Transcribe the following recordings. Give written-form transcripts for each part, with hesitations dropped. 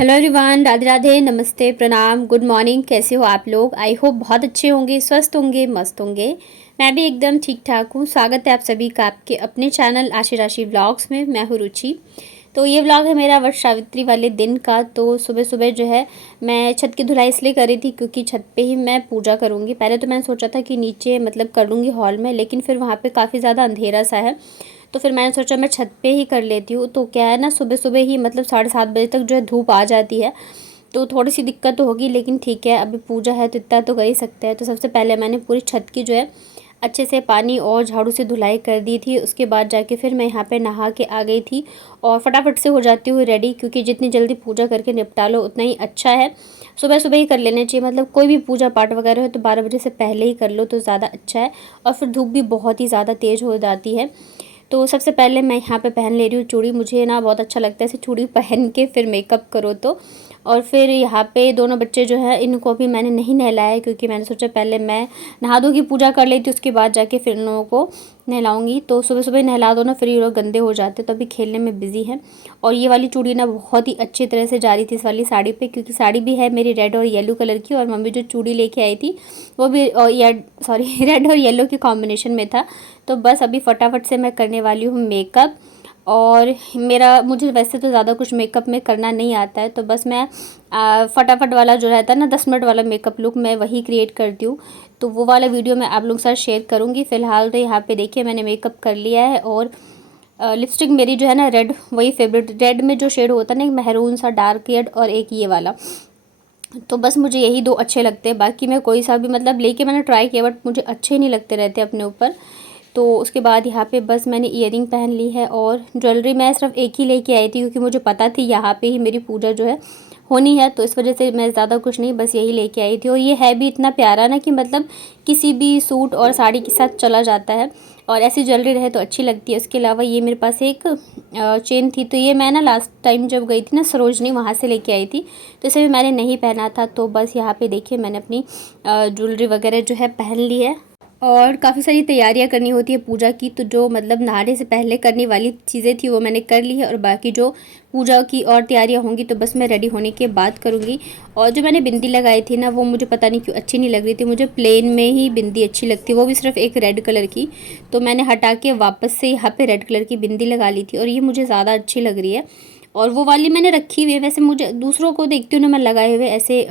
Hello everyone, Radhe Radhe, नमस्ते, प्रणाम, good morning. कैसे हो आप लोग? आई होप बहुत अच्छे होंगे, स्वस्थ होंगे, मस्त होंगे। मैं भी एकदम ठीक ठाक हूँ। स्वागत है आप सभी का आपके अपने चैनल आशी राशि व्लॉग्स में। मैं हूँ रुचि। तो ये व्लॉग है मेरा वट सावित्री वाले दिन का। तो सुबह सुबह जो है मैं छत की धुलाई इसलिए कर रही थी क्योंकि छत पे ही मैं पूजा करूँगी। पहले तो मैंने सोचा था कि नीचे मतलब कर लूँगी हॉल में, लेकिन फिर वहाँ पे काफ़ी ज़्यादा अंधेरा सा है, तो फिर मैंने सोचा मैं छत पे ही कर लेती हूँ। तो क्या है ना, सुबह सुबह ही मतलब 7:30 बजे तक जो है धूप आ जाती है, तो थोड़ी सी दिक्कत तो होगी, लेकिन ठीक है, अभी पूजा है तो इतना तो कर ही सकते हैं। तो सबसे पहले मैंने पूरी छत की जो है अच्छे से पानी और झाड़ू से धुलाई कर दी थी। उसके बाद जाके फिर मैं यहाँ पे नहा के आ गई थी और फटाफट से हो जाती हूँ रेडी, क्योंकि जितनी जल्दी पूजा करके निपटा लो उतना ही अच्छा है। सुबह सुबह ही कर लेना चाहिए, मतलब कोई भी पूजा पाठ वगैरह हो तो 12 बजे से पहले ही कर लो तो ज़्यादा अच्छा है। और फिर धूप भी बहुत ही ज़्यादा तेज़ हो जाती है। तो सबसे पहले मैं यहाँ पे पहन ले रही हूँ चूड़ी। मुझे ना बहुत अच्छा लगता है ऐसे चूड़ी पहन के फिर मेकअप करो तो। और फिर यहाँ पे दोनों बच्चे जो है इनको भी मैंने नहीं नहलाया है, क्योंकि मैंने सोचा पहले मैं नहा धो की पूजा कर लेती, उसके बाद जाके फिर इन लोगों को नहलाऊंगी। तो सुबह सुबह नहला दो ना, फिर ये लोग गंदे हो जाते, तो अभी खेलने में बिजी हैं। और ये वाली चूड़ी ना बहुत ही अच्छी तरह से जा रही थी इस वाली साड़ी पे, क्योंकि साड़ी भी है मेरी रेड और येलो कलर की, और मम्मी जो चूड़ी लेके आई थी वो भी रेड और येलो के कॉम्बिनेशन में था। तो बस अभी फटाफट से मैं करने वाली हूँ मेकअप। और मुझे वैसे तो ज़्यादा कुछ मेकअप में करना नहीं आता है, तो बस मैं फटाफट वाला जो रहता है ना 10 मिनट वाला मेकअप लुक, मैं वही क्रिएट करती हूँ। तो वो वाला वीडियो मैं आप लोगों के साथ शेयर करूँगी। फ़िलहाल तो यहाँ पे देखिए मैंने मेकअप कर लिया है। और लिपस्टिक मेरी जो है ना रेड, वही फेवरेट रेड में जो शेड होता है ना, एक मेहरून सा डार्क रेड और एक ये वाला, तो बस मुझे यही दो अच्छे लगते हैं। बाकी मैं कोई सा भी मतलब लेके मैंने ट्राई किया, बट मुझे अच्छे नहीं लगते रहते अपने ऊपर। तो उसके बाद यहाँ पे बस मैंने ईयरिंग पहन ली है, और ज्वेलरी मैं सिर्फ एक ही लेके आई थी क्योंकि मुझे पता थी यहाँ पे ही मेरी पूजा जो है होनी है, तो इस वजह से मैं ज़्यादा कुछ नहीं, बस यही लेके आई थी। और ये है भी इतना प्यारा ना कि मतलब किसी भी सूट और साड़ी के साथ चला जाता है, और ऐसी ज्वेलरी रहे तो अच्छी लगती है। उसके अलावा ये मेरे पास एक चेन थी, तो ये मैं ना लास्ट टाइम जब गई थी ना सरोजनी, वहाँ से लेके आई थी, तो इसे भी मैंने नहीं पहना था। तो बस यहाँ पे देखिए मैंने अपनी ज्वेलरी वगैरह जो है पहन ली है। और काफ़ी सारी तैयारियां करनी होती है पूजा की, तो जो मतलब नहाने से पहले करने वाली चीज़ें थी वो मैंने कर ली है, और बाकी जो पूजा की और तैयारियां होंगी तो बस मैं रेडी होने के बाद करूँगी। और जो मैंने बिंदी लगाई थी ना, वो मुझे पता नहीं क्यों अच्छी नहीं लग रही थी, मुझे प्लेन में ही बिंदी अच्छी लगती है, वो भी सिर्फ एक रेड कलर की। तो मैंने हटा के वापस से यहाँ पे रेड कलर की बिंदी लगा ली थी, और ये मुझे ज़्यादा अच्छी लग रही है। और वो वाली मैंने रखी हुई है, वैसे मुझे दूसरों को देखती हूँ ना मैं लगाए हुए ऐसे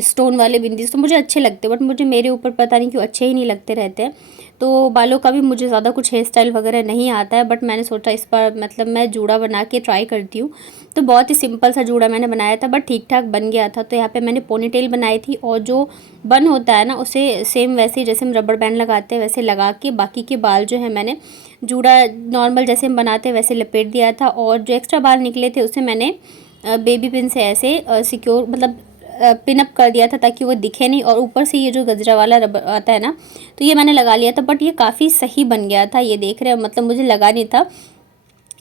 स्टोन वाले बिंदी, तो मुझे अच्छे लगते हैं, बट मुझे मेरे ऊपर पता नहीं क्यों अच्छे ही नहीं लगते रहते हैं। तो बालों का भी मुझे ज़्यादा कुछ हेयर स्टाइल वगैरह नहीं आता है, बट मैंने सोचा इस बार मतलब मैं जूड़ा बना के ट्राई करती हूँ। तो बहुत ही सिंपल सा जूड़ा मैंने बनाया था, बट ठीक ठाक बन गया था। तो यहाँ पे मैंने पोनी टेल बनाई थी, और जो बन होता है ना उसे सेम वैसे ही जैसे हम रबर बैंड लगाते हैं वैसे लगा के बाकी के बाल जो है मैंने जूड़ा नॉर्मल जैसे हम बनाते हैं वैसे लपेट दिया था। और जो एक्स्ट्रा बाल निकले थे उसे मैंने बेबी पिन से ऐसे सिक्योर मतलब पिन अप कर दिया था, ताकि वो दिखे नहीं। और ऊपर से ये जो गजरा वाला रबर आता है ना, तो ये मैंने लगा लिया था, बट ये काफ़ी सही बन गया था, ये देख रहे हो, मतलब मुझे लगा नहीं था,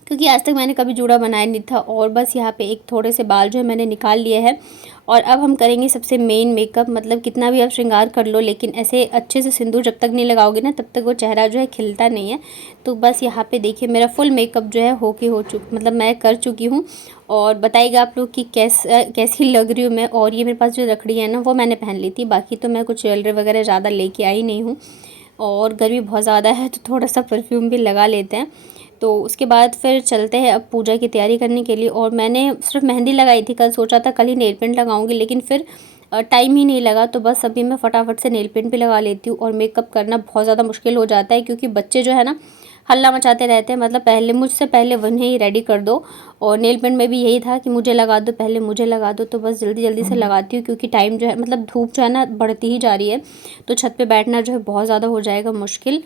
क्योंकि आज तक मैंने कभी जूड़ा बनाया नहीं था। और बस यहाँ पे एक थोड़े से बाल जो है मैंने निकाल लिए हैं। और अब हम करेंगे सबसे मेन मेकअप, मतलब कितना भी आप श्रृंगार कर लो, लेकिन ऐसे अच्छे से सिंदूर जब तक नहीं लगाओगे ना तब तक वो चेहरा जो है खिलता नहीं है। तो बस यहाँ पे देखिए मेरा फुल मेकअप जो है मतलब मैं कर चुकी हूँ। और बताइएगा आप लोग कि कैसी लग रही हूँ मैं। और ये मेरे पास जो रखड़ी है ना वो मैंने पहन ली थी, बाकी तो मैं कुछ ज्वेलरी वगैरह ज़्यादा लेके आई नहीं हूँ। और गर्मी बहुत ज़्यादा है तो थोड़ा सा परफ्यूम भी लगा लेते हैं। तो उसके बाद फिर चलते हैं अब पूजा की तैयारी करने के लिए। और मैंने सिर्फ मेहंदी लगाई थी, कल सोचा था कल ही नेल पेंट लगाऊंगी, लेकिन फिर टाइम ही नहीं लगा, तो बस अभी मैं फटाफट से नेल पेंट भी लगा लेती हूँ। और मेकअप करना बहुत ज़्यादा मुश्किल हो जाता है, क्योंकि बच्चे जो है ना हल्ला मचाते रहते हैं, मतलब पहले मुझसे पहले उन्हें ही रेडी कर दो। और नेल पेंट में भी यही था कि मुझे लगा दो, पहले मुझे लगा दो, तो बस जल्दी जल्दी से लगाती हूँ, क्योंकि टाइम जो है मतलब धूप जो है ना बढ़ती ही जा रही है, तो छत पे बैठना जो है बहुत ज़्यादा हो जाएगा मुश्किल।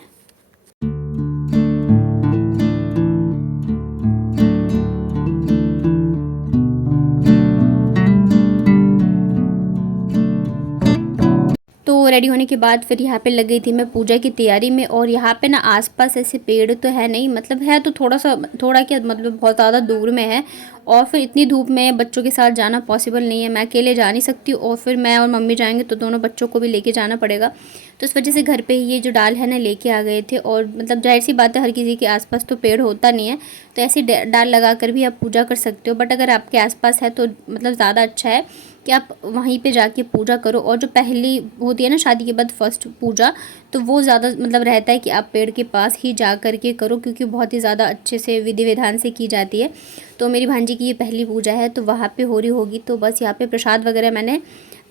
तो रेडी होने के बाद फिर यहाँ पे लग गई थी मैं पूजा की तैयारी में। और यहाँ पे ना आसपास ऐसे पेड़ तो है नहीं, मतलब है तो थोड़ा क्या मतलब बहुत ज़्यादा दूर में है। और फिर इतनी धूप में बच्चों के साथ जाना पॉसिबल नहीं है, मैं अकेले जा नहीं सकती हूँ। और फिर मैं और मम्मी जाएंगे तो दोनों बच्चों को भी लेके जाना पड़ेगा। तो इस वजह से घर पे ही ये जो डाल है ना लेके आ गए थे। और मतलब जाहिर सी बात है, हर किसी के आसपास तो पेड़ होता नहीं है, तो ऐसी डाल लगा कर भी आप पूजा कर सकते हो। बट अगर आपके आसपास है तो मतलब ज़्यादा अच्छा है कि आप वहीं पे जाके पूजा करो। और जो पहली होती है ना शादी के बाद फर्स्ट पूजा, तो वो ज़्यादा मतलब रहता है कि आप पेड़ के पास ही जा कर के करो, क्योंकि बहुत ही ज़्यादा अच्छे से विधि विधान से की जाती है। तो मेरी भांजी की ये पहली पूजा है, तो वहाँ पे हो रही होगी। तो बस यहाँ पे प्रसाद वगैरह मैंने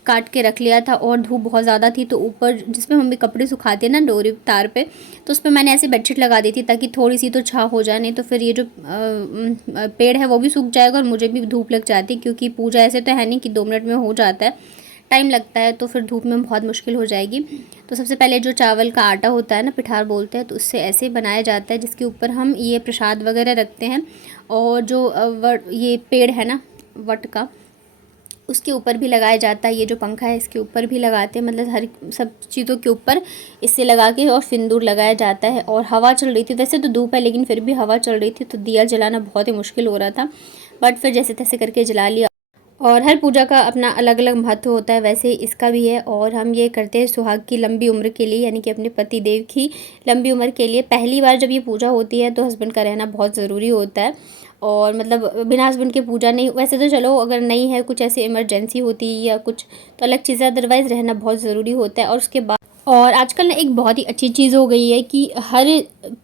काट के रख लिया था। और धूप बहुत ज़्यादा थी, तो ऊपर जिसमें मम्मी कपड़े सुखाते हैं ना डोरी तार पे, तो उस पर मैंने ऐसे बेडशीट लगा दी थी ताकि थोड़ी सी तो छाँव हो जाए, नहीं तो फिर ये जो पेड़ है वो भी सूख जाएगा और मुझे भी धूप लग जाती, क्योंकि पूजा ऐसे तो है नहीं कि 2 मिनट में हो जाता है, टाइम लगता है, तो फिर धूप में बहुत मुश्किल हो जाएगी। तो सबसे पहले जो चावल का आटा होता है ना, पिठार बोलते हैं, तो उससे ऐसे बनाया जाता है, जिसके ऊपर हम ये प्रसाद वगैरह रखते हैं। और जो ये पेड़ है ना वट का, उसके ऊपर भी लगाया जाता है। ये जो पंखा है इसके ऊपर भी लगाते हैं, मतलब हर सब चीज़ों के ऊपर इससे लगा के और सिंदूर लगाया जाता है। और हवा चल रही थी, वैसे तो धूप है लेकिन फिर भी हवा चल रही थी, तो दिया जलाना बहुत ही मुश्किल हो रहा था, बट फिर जैसे तैसे करके जला लिया। और हर पूजा का अपना अलग अलग महत्व होता है, वैसे इसका भी है। और हम ये करते हैं सुहाग की लंबी उम्र के लिए, यानी कि अपने पति देव की लंबी उम्र के लिए। पहली बार जब ये पूजा होती है तो हस्बैंड का रहना बहुत ज़रूरी होता है। और मतलब बिना हस्बैंड के पूजा नहीं, वैसे तो चलो अगर नहीं है कुछ ऐसी इमरजेंसी होती है या कुछ तो अलग चीज़ है, अदरवाइज़ रहना बहुत ज़रूरी होता है। और उसके बाद और आजकल ना एक बहुत ही अच्छी चीज़ हो गई है कि हर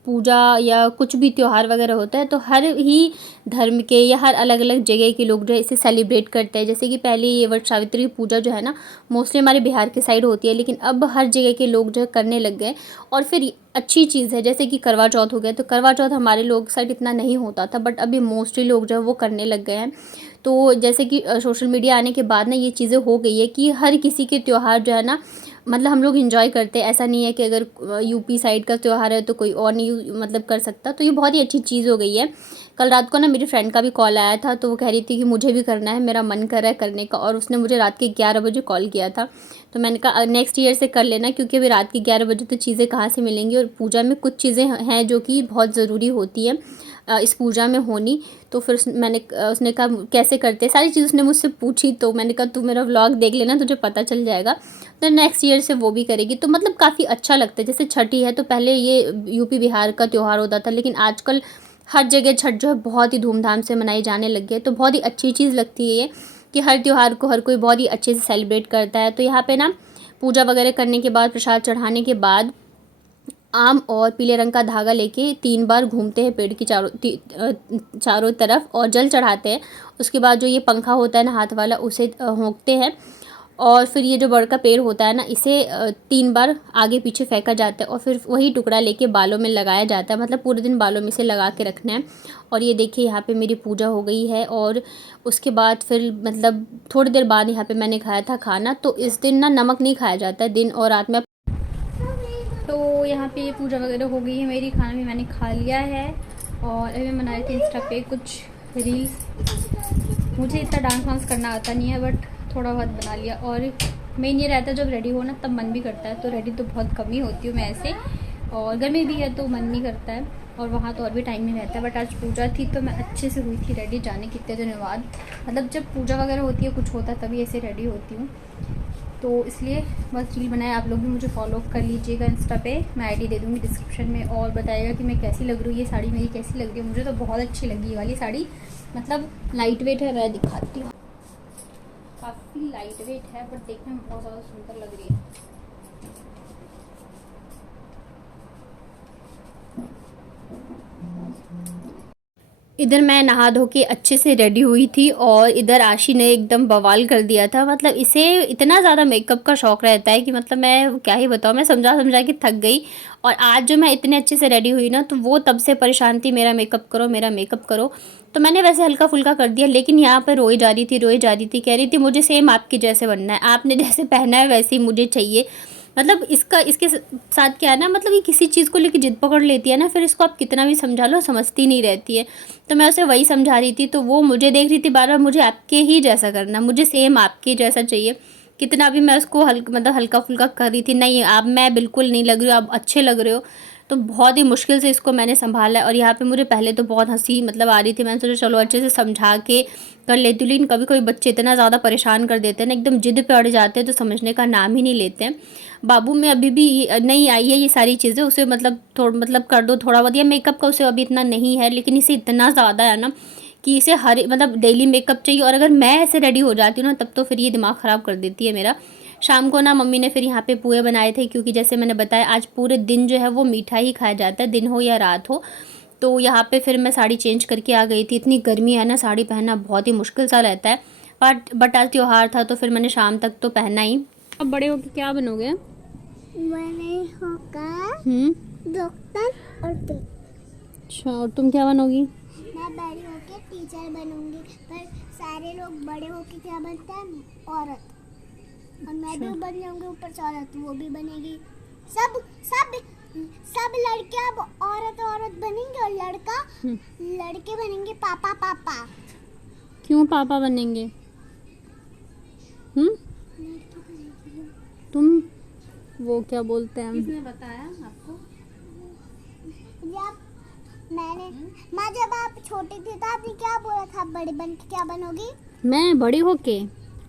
पूजा या कुछ भी त्यौहार वगैरह होता है तो हर ही धर्म के या हर अलग अलग जगह के लोग जो है इसे सेलिब्रेट करते हैं। जैसे कि पहले ये वट सावित्री की पूजा जो है ना मोस्टली हमारे बिहार के साइड होती है, लेकिन अब हर जगह के लोग जो है करने लग गए। और फिर अच्छी चीज़ है, जैसे कि करवा चौथ हो गया, तो करवा चौथ हमारे लोग साइड इतना नहीं होता था, बट अभी मोस्टली लोग जो है वो करने लग गए हैं। तो जैसे कि सोशल मीडिया आने के बाद ना ये चीज़ें हो गई है कि हर किसी के त्यौहार जो है ना मतलब हम लोग इंजॉय करते हैं। ऐसा नहीं है कि अगर यूपी साइड का त्यौहार है तो कोई और नहीं मतलब कर सकता, तो ये बहुत ही अच्छी चीज़ हो गई है। कल रात को ना मेरी फ्रेंड का भी कॉल आया था, तो वो कह रही थी कि मुझे भी करना है, मेरा मन कर रहा है करने का, और उसने मुझे रात के 11 बजे कॉल किया था। तो मैंने कहा नेक्स्ट ईयर से कर लेना, क्योंकि अभी रात के 11 बजे तो चीज़ें कहाँ से मिलेंगी। और पूजा में कुछ चीज़ें हैं जो कि बहुत ज़रूरी होती है इस पूजा में होनी। तो फिर उसने कहा कैसे करते, सारी चीज़ उसने मुझसे पूछी, तो मैंने कहा तू मेरा व्लॉग देख लेना, तुझे पता चल जाएगा। तो नेक्स्ट ईयर से वो भी करेगी, तो मतलब काफ़ी अच्छा लगता है। जैसे छठी है, तो पहले ये यूपी बिहार का त्यौहार होता था, लेकिन आजकल हर जगह छठ जो है बहुत ही धूमधाम से मनाई जाने लग गई है। तो बहुत ही अच्छी चीज़ लगती है ये कि हर त्यौहार को हर कोई बहुत ही अच्छे से सेलिब्रेट करता है। तो यहाँ पे ना पूजा वगैरह करने के बाद, प्रसाद चढ़ाने के बाद, आम और पीले रंग का धागा लेके 3 बार घूमते हैं पेड़ की चारों तरफ और जल चढ़ाते हैं। उसके बाद जो ये पंखा होता है ना हाथ वाला, उसे होंकते हैं। और फिर ये जो बड़ का पेड़ होता है ना, इसे 3 बार आगे पीछे फेंका जाता है और फिर वही टुकड़ा लेके बालों में लगाया जाता है। मतलब पूरे दिन बालों में से लगा के रखना है। और ये देखिए यहाँ पे मेरी पूजा हो गई है। और उसके बाद फिर मतलब थोड़ी देर बाद यहाँ पे मैंने खाया था खाना। तो इस दिन ना नमक नहीं खाया जाता है, दिन और रात में। तो यहाँ पे पूजा वगैरह हो गई है मेरी, खाना भी मैंने खा लिया है। और अभी मैं बना रही थी इंस्टा पे कुछ रील्स। मुझे इतना डांस वांस करना आता नहीं है, बट थोड़ा बहुत बना लिया। और मेन ये रहता है जब रेडी हो ना तब मन भी करता है, तो रेडी तो बहुत कम ही होती हूँ मैं ऐसे। और गर्मी भी है तो मन नहीं करता है, और वहाँ तो और भी टाइम नहीं रहता है। बट आज पूजा थी तो मैं अच्छे से हुई थी रेडी जाने कितने दिनों बाद। मतलब जब पूजा वगैरह होती है कुछ होता है तभी ऐसे रेडी होती हूँ, तो इसलिए बस रील बनाया। आप लोग भी मुझे फॉलो कर लीजिएगा इंस्टा पे, मैं आईडी दे दूँगी डिस्क्रिप्शन में। और बताइएगा कि मैं कैसी लग रही हूँ, ये साड़ी मेरी कैसी लग रही है। मुझे तो बहुत अच्छी लगी ये वाली साड़ी, मतलब लाइट वेट है। मैं दिखाती हूँ, काफ़ी लाइट वेट है बट देखने में बहुत ज़्यादा सुंदर लग रही है। इधर मैं नहा धो के अच्छे से रेडी हुई थी और इधर आशी ने एकदम बवाल कर दिया था। मतलब इसे इतना ज़्यादा मेकअप का शौक़ रहता है कि मतलब मैं क्या ही बताऊँ, मैं समझा समझा के थक गई। और आज जो मैं इतने अच्छे से रेडी हुई ना, तो वो तब से परेशान थी, मेरा मेकअप करो मेरा मेकअप करो। तो मैंने वैसे हल्का फुल्का कर दिया, लेकिन यहाँ पर रोई जा रही थी, कह रही थी मुझे सेम आपकी जैसे बनना है, आपने जैसे पहना है वैसे ही मुझे चाहिए। मतलब इसके साथ क्या है ना, मतलब ये किसी चीज़ को लेकर जिद पकड़ लेती है ना, फिर इसको आप कितना भी समझा लो समझती नहीं रहती है। तो मैं उसे वही समझा रही थी, तो वो मुझे देख रही थी बार बार, मुझे आपके ही जैसा करना, मुझे सेम आपके जैसा चाहिए। कितना भी मैं उसको हल्का फुल्का कर रही थी, नहीं आप मैं बिल्कुल नहीं लग रही हो, आप अच्छे लग रहे हो। तो बहुत ही मुश्किल से इसको मैंने संभाला है। और यहाँ पे मुझे पहले तो बहुत हंसी आ रही थी, मैंने सोचा चलो अच्छे से समझा के कर लेती हूँ। लेकिन कभी कभी बच्चे इतना ज़्यादा परेशान कर देते हैं ना, एकदम जिद पे अड़ जाते हैं, तो समझने का नाम ही नहीं लेते हैं। बाबू में अभी भी नहीं आई है ये सारी चीज़ें, उसे कर दो थोड़ा बहुत, या मेकअप का उसे अभी इतना नहीं है, लेकिन इसे इतना ज़्यादा है ना कि इसे हर डेली मेकअप चाहिए। और अगर मैं ऐसे रेडी हो जाती हूँ ना, तब तो फिर ये दिमाग ख़राब कर देती है मेरा। शाम को ना मम्मी ने फिर यहाँ पे पोहे बनाए थे, क्योंकि जैसे मैंने बताया आज पूरे दिन जो है वो मीठा ही खाया जाता है, दिन हो या रात हो। तो यहाँ पे फिर मैं साड़ी चेंज करके आ गई थी। इतनी गर्मी है ना, साड़ी पहनना बहुत ही मुश्किल सा रहता है, बट आज त्यौहार था तो फिर मैंने शाम तक तो पहना ही। अब बड़े होके क्या बनोगे? बड़े होकर डॉक्टर और टीचर। अच्छा, और तुम क्या बनोगी? मैं बड़ी होकर टीचर बनूंगी, पर सारे लोग बड़े होकर क्या बनते हैं? औरत। और मैं भी बन जाऊंगी ऊपर से औरत, वो भी बनेगी। सब सब सब लड़के अब औरत बनेंगे, और लड़के बनेंगे पापा। क्यों पापा बनेंगे? तुम वो क्या बोलते हैं? किसने बताया आपको? जब आप छोटे थे तो आपने क्या बोला था, बड़े बन के क्या बनोगी? मैं बड़ी होके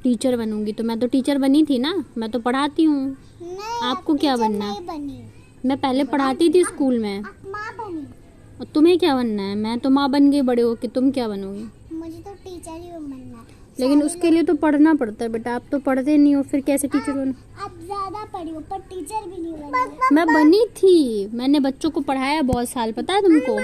टीचर बनूंगी। तो मैं तो टीचर बनी थी ना, मैं तो पढ़ाती हूँ। आपको क्या बनना? मैं पहले पढ़ाती थी स्कूल में। माँ बनी। और तुम्हें क्या बनना है? मैं तो माँ बन गई बड़े होके, तुम क्या बनोगी? मुझे तो टीचर ही बनना है। लेकिन उसके लिए तो पढ़ना पड़ता है बेटा, आप तो पढ़ते नहीं हो, फिर कैसे टीचर बनो? आप ज्यादा पढ़ी हो पर टीचर भी नहीं बनी। मैं बनी थी, मैंने बच्चों को पढ़ाया बहुत साल, पता है तुमको?